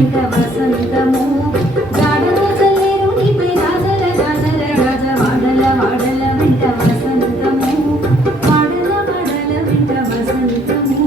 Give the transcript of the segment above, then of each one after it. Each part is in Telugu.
వెంట వసంతము జాడల చల్లేరు నీపై రాజల రాజల రాజ వాడల వాడల వెంట వసంతము వాడల వాడల వెంట వసంతము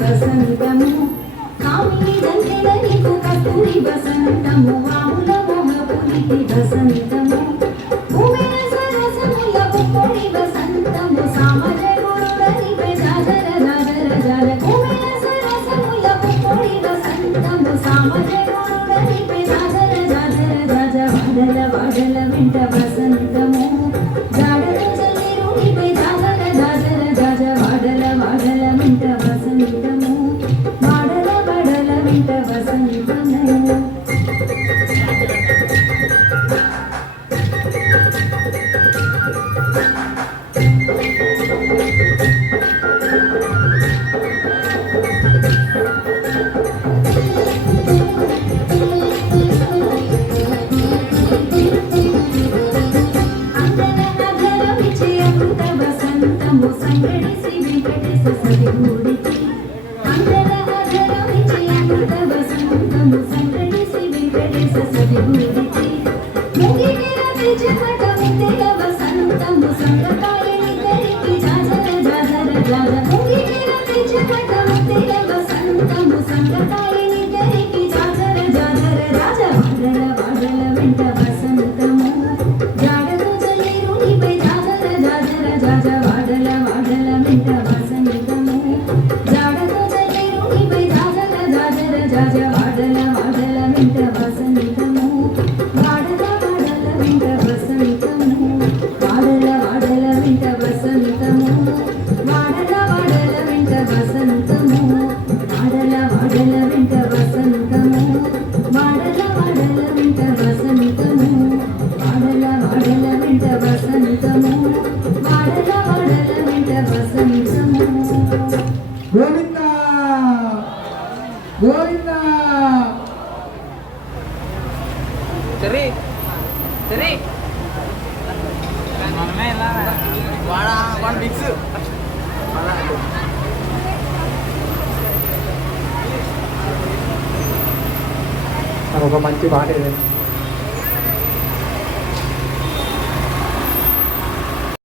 వసంతము కామిని జంటెల నీకు కస్తూరి వసంతము వాముల మోహపునికి వసంతము భూమిన సరసముల పుప్పొడి వసంతము సామర గురుడనిపై జాజర జాజర జాజ భూమిన సరసముల పుప్పొడి వసంతము సామర గురుడనిపై జాజర జాజర జాజ వాడల వాడల వెంట వసంతము జాడల చల్లేరునిపై జాజర జాజర జాజ వాడల వాడల వెంట వసంతము వాడల వాడల వెంట వసంతము సంగడి శ్రీ వెంకటేశ సరిగూడికి అందర అధర విజయమృత వసంతము సంగడి శ్రీ వెంకటేశ సరిగూడికి ముగిన విజయమట విద్య వసంతము సంగకాయని తరికి జాజర జాజర జాజ ముగిన విజయమట విద్య వసంతము సంగకాయని తరికి జాజర జాజర రాజ వాడల వాడల వెంట వసంతము జాడలు చల్లేరు నీపై జాజర జాజర జాజ వాడల వాడల వెంట వసంతము జాడలు చల్లేరు నీపై జాజర జాజర జాజ వాడల వాడల వెంట వసంతము వాడల వాడల వెంట వసంతము వాడల వాడల వెంట వసంతము వాడల వాడల వెంట వసంతము వాడల వాడల వెంట వసంతము వాడల వాడల వెంట వసంతము వాడల వాడల వెంట వసంతము వాడల వాడల వెంట వసంతము గోవింద గోవింద సరే సరే మనమే ఇలా వాడ మిక్స్ ఒక మంచి పాట ఇది